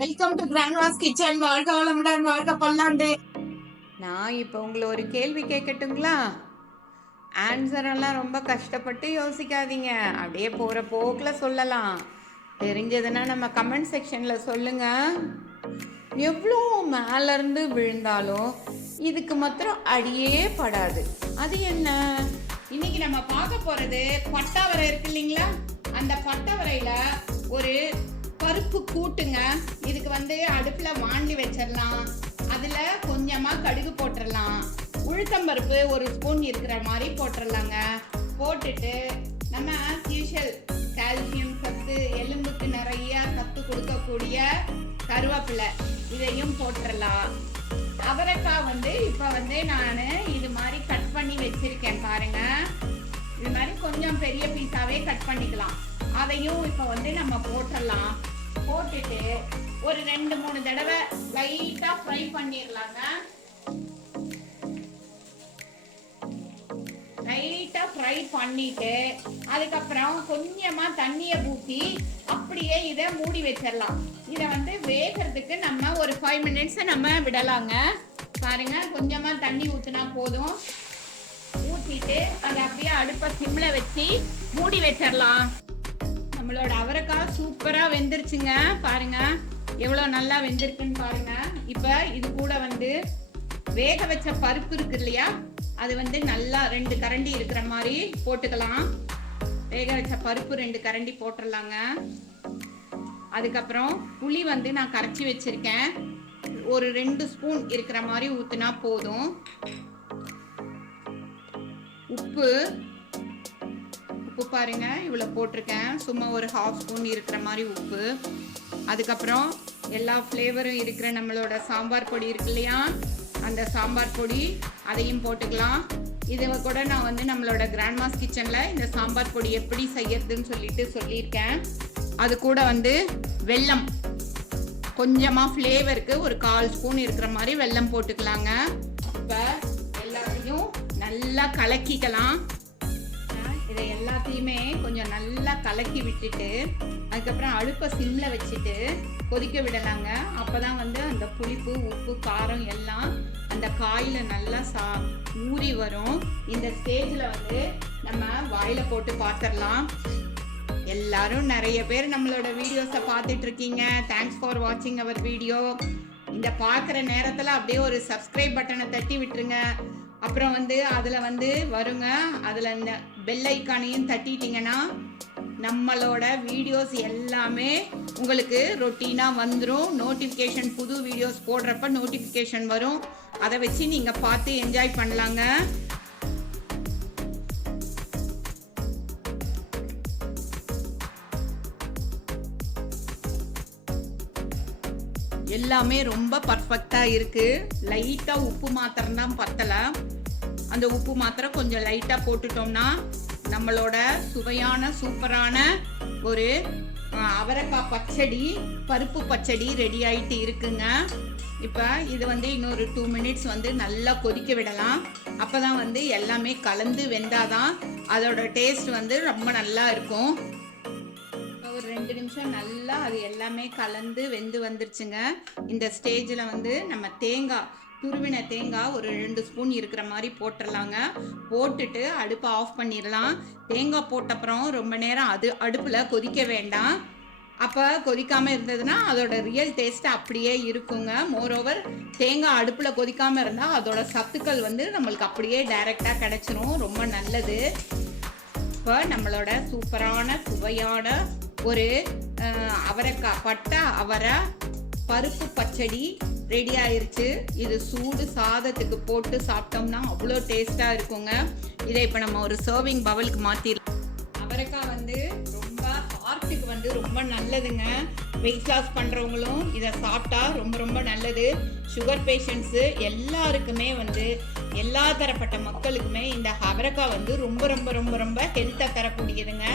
Welcome to Grandma's kitchen. வாழ்க வளமுடன், வாழ்க பல்லாண்டு. நான் இப்போ உங்களை ஒரு கேள்வி கேட்கட்டுங்களா? ஆன்சர் எல்லாம் ரொம்ப கஷ்டப்பட்டு யோசிக்காதீங்க, அப்படியே போகிற போக்கில் சொல்லலாம். தெரிஞ்சதுன்னா நம்ம கமெண்ட் செக்ஷனில் சொல்லுங்கள். எவ்வளோ மேலேருந்து விழுந்தாலும் இதுக்கு மாத்திரம் அடியே படாது. அது என்ன? இன்னைக்கு நம்ம பார்க்க போகிறது பட்டாவரை இருக்கு இல்லைங்களா? அந்த பட்டாவரையில் ஒரு பருப்பு கூட்டுங்க. இதுக்கு அடுப்பில் வாண்டி வச்சிடலாம். அதில் கொஞ்சமாக கடுகு போட்டுடலாம். உளுத்தம்பருப்பு ஒரு ஸ்பூன் இருக்கிற மாதிரி போட்டுடலாங்க. போட்டுட்டு நம்ம யூஷுவல் கால்சியம் சத்து, எலும்புக்கு நிறைய சத்து கொடுக்கக்கூடிய கருவேப்பிலை இதையும் போட்டுடலாம். அவரைக்காய் இப்போ நான் இது மாதிரி கட் பண்ணி வச்சிருக்கேன் பாருங்க. இது மாதிரி கொஞ்சம் பெரிய பீஸாவே கட் பண்ணிக்கலாம். அதையும் இப்போ நம்ம போட்டுடலாம். போட்டுட்டு ஒரு 2-3 தடவை லைட்டா ஃப்ரை பண்ணிடலாங்க. லைட்டா ஃப்ரை பண்ணிட்டு அதுக்கப்புறம் கொஞ்சமா தண்ணியை ஊற்றி அப்படியே இதை மூடி வச்சிடலாம். இதை வேகிறதுக்கு நம்ம ஒரு 5 மினிட்ஸ் நம்ம விடலாங்க. பாருங்க, கொஞ்சமா தண்ணி ஊற்றினா போதும். ஊற்றிட்டு அதை அப்படியே அடுப்பை சிம்ல வச்சு மூடி வச்சிடலாம். நம்மளோட அவரைக்காய் சூப்பரா வெந்துருச்சுங்க. பாருங்க எவ்வளவு நல்லா வெந்திருக்குன்னு பாருங்க. இப்ப இது கூட வேக வச்ச பருப்பு இருக்கு இல்லையா, அது நல்லா 2 கரண்டி இருக்கிற மாதிரி போட்டுக்கலாம். வேக வச்ச பருப்பு 2 கரண்டி போட்டுடலாங்க. அதுக்கப்புறம் புளி நான் கரைச்சி வச்சிருக்கேன். ஒரு 2 ஸ்பூன் இருக்கிற மாதிரி ஊத்துனா போதும். உப்பு பாருங்க இவ்வளோ போட்டிருக்கேன். சும்மா ஒரு 1/2 ஸ்பூன் இருக்கிற மாதிரி உப்பு. அதுக்கப்புறம் எல்லா ஃப்ளேவரும் இருக்கிற நம்மளோட சாம்பார் பொடி இருக்கு இல்லையா, அந்த சாம்பார் பொடி அதையும் போட்டுக்கலாம். இதை கூட நான் நம்மளோட கிராண்ட்மாஸ் கிச்சனில் இந்த சாம்பார் பொடி எப்படி செய்யறதுன்னு சொல்லியிருக்கேன். அது கூட வெல்லம் கொஞ்சமாக ஃப்ளேவருக்கு ஒரு 1/4 ஸ்பூன் இருக்கிற மாதிரி வெல்லம் போட்டுக்கலாங்க. இப்போ எல்லாத்தையும் நல்லா கலக்கிக்கலாம். இதை எல்லாத்தையுமே கொஞ்சம் நல்லா கலக்கி விட்டுட்டு அதுக்கப்புறம் அடுப்பை சிம்ல வச்சுட்டு கொதிக்க விடலாங்க. அப்போதான் அந்த புளிப்பு, உப்பு, காரம் எல்லாம் அந்த காயில நல்லா ஊறி வரும். இந்த ஸ்டேஜில் நம்ம வாயில போட்டு பார்த்துடலாம். எல்லாரும் நிறைய பேர் நம்மளோட வீடியோஸை பார்த்துட்டு இருக்கீங்க. தேங்க்ஸ் ஃபார் வாட்சிங் அவர் வீடியோ. இந்த பார்க்குற நேரத்தில் அப்படியே ஒரு சப்ஸ்கிரைப் பட்டனை தட்டி விட்டுருங்க. அப்புறம் அதில் வருங்க, அதில் இந்த பெல் ஐக்கானையும் தட்டிட்டிங்கன்னா நம்மளோட வீடியோஸ் எல்லாமே உங்களுக்கு ரொட்டீனாக வந்துடும். நோட்டிஃபிகேஷன், புது வீடியோஸ் போடுறப்ப நோட்டிஃபிகேஷன் வரும். அதை வச்சு நீங்கள் பார்த்து என்ஜாய் பண்ணலாங்க. எல்லாமே ரொம்ப பர்ஃபெக்டாக இருக்குது. லைட்டாக உப்பு மாத்திரம் தான் பத்தலை. அந்த உப்பு மாத்திரம் கொஞ்சம் லைட்டாக போட்டுட்டோம்னா நம்மளோட சுவையான சூப்பரான ஒரு அவரைக்காய் பச்சடி, பருப்பு பச்சடி ரெடி ஆகிட்டு இருக்குங்க. இப்போ இது இன்னொரு 2 மினிட்ஸ் நல்லா கொதிக்க விடலாம். அப்போ தான் எல்லாமே கலந்து வெந்தாதான் அதோட டேஸ்ட் ரொம்ப நல்லா இருக்கும். ஒரு 2 நிமிஷம் நல்லா அது எல்லாமே கலந்து வெந்து வந்துருச்சுங்க. இந்த ஸ்டேஜில் நம்ம துருவின தேங்காய் ஒரு 2 ஸ்பூன் இருக்கிற மாதிரி போட்டுடலாங்க. போட்டுட்டு அடுப்பை ஆஃப் பண்ணிடலாம். தேங்காய் போட்டப்புறம் ரொம்ப நேரம் அது அடுப்பில் கொதிக்க வேண்டாம். அப்போ கொதிக்காமல் இருந்ததுன்னா அதோட ரியல் டேஸ்ட் அப்படியே இருக்குங்க. மோரோவர் தேங்காய் அடுப்பில் கொதிக்காமல் இருந்தால் அதோட சத்துக்கள் நம்மளுக்கு அப்படியே டைரெக்டாக கிடைச்சிரும். ரொம்ப நல்லது. இப்போ நம்மளோட சூப்பரான சுவையான ஒரு அவரை பருப்பு பச்சடி ரெடி ஆயிருச்சு. இது சூடு சாதத்துக்கு போட்டு சாப்பிட்டோம்னா அவ்வளோ டேஸ்டா இருக்குங்க. இதை இப்போ நம்ம ஒரு சர்விங் பவுலுக்கு மாற்றிடலாம். அவரைக்காய் ரொம்ப ஹார்ட்டுக்கு ரொம்ப நல்லதுங்க. வெயிட் லாஸ் பண்ணுறவங்களும் இதை சாப்பிட்டா ரொம்ப ரொம்ப நல்லது. சுகர் பேஷண்ட்ஸு எல்லாருக்குமே எல்லா தரப்பட்ட மக்களுக்குமே இந்த அவரைக்காய் ரொம்ப ரொம்ப ரொம்ப ரொம்ப ஹெல்த்தை தரக்கூடியதுங்க.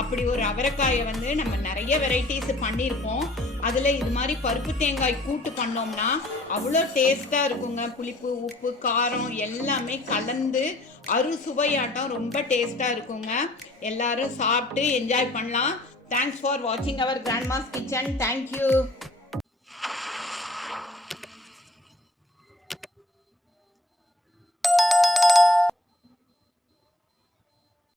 அப்படி ஒரு அவரைக்காயை நம்ம நிறைய வெரைட்டிஸ் பண்ணியிருப்போம். அதில் இது மாதிரி பருப்பு தேங்காய் கூட்டு பண்ணோம்னா அவ்வளோ டேஸ்ட்டாக இருக்குங்க. புளிப்பு, உப்பு, காரம் எல்லாமே கலந்து அறுசுவையாட்டம் ரொம்ப டேஸ்ட்டாக இருக்குங்க. எல்லாரும் சாப்பிட்டு என்ஜாய் பண்ணலாம். தேங்க்ஸ் ஃபார் வாட்சிங் அவர் கிராண்ட்மாஸ் கிச்சன். தேங்க்யூ.